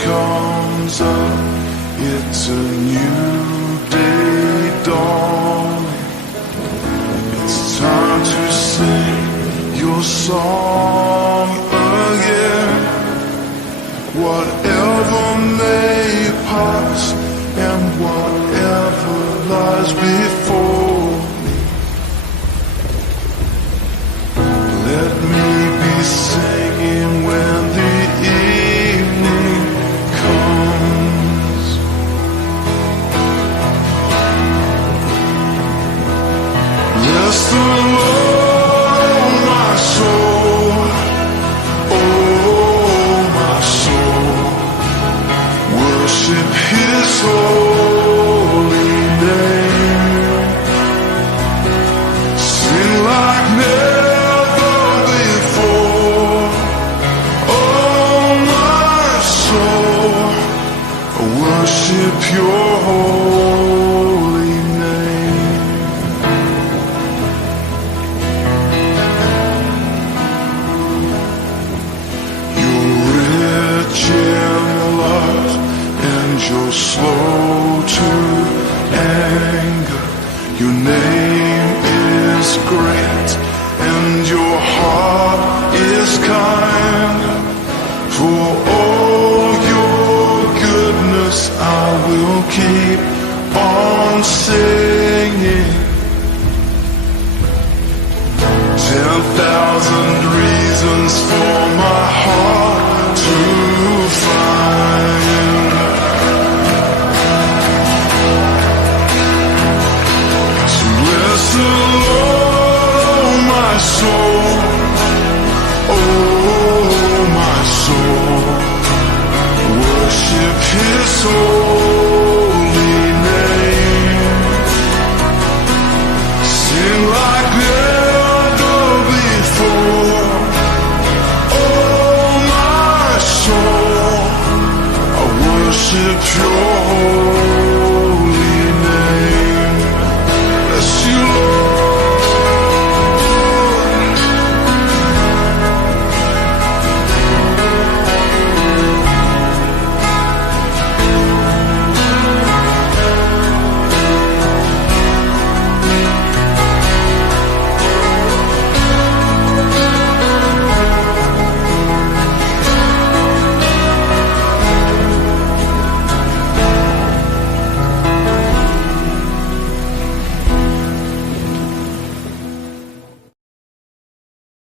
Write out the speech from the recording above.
Comes up, it's a new day dawning. It's time to sing your song again. Whatever may pass and whatever lies before me, let me be singing when the evening comes. Bless the Lord, oh my soul, oh my soul. Worship His holy name. Sing like never before. Oh my soul, worship Your holy name. You're rich in love and You're slow to anger. Your name is great and Your heart is kind. For all Your goodness I will keep on singing. 10,000 reasons for my heart to find. So bless the Lord, oh my soul, oh my soul. Worship His holy name. Sing like never before. Oh my soul, I worship Your